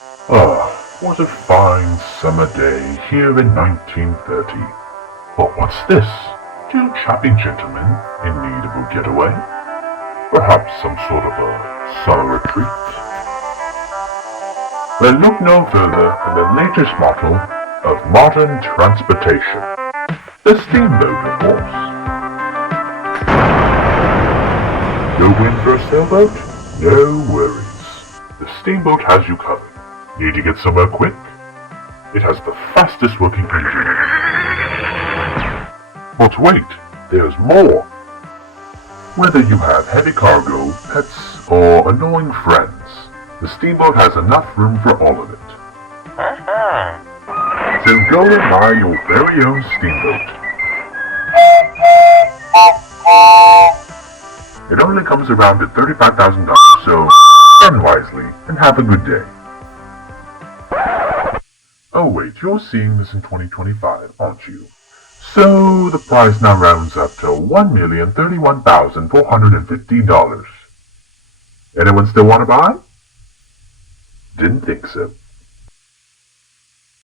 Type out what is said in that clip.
Was a fine summer day here in 1930. But what's this? Two chappy gentlemen in need of a getaway? Perhaps some sort of a summer retreat? Then look no further than the latest model of modern transportation. The steamboat, of course. Go in for a sailboat? No worries. The steamboat has you covered. Need to get somewhere quick? It has the fastest working engine. But wait, there's more. Whether you have heavy cargo, pets, or annoying friends, the steamboat has enough room for all of it. So go and buy your very own steamboat. It only comes around at $35,000, so spend wisely and have a good day. Oh wait, you're seeing this in 2025, aren't you? So the price now rounds up to $1,031,450. Anyone still want to buy? Didn't think so.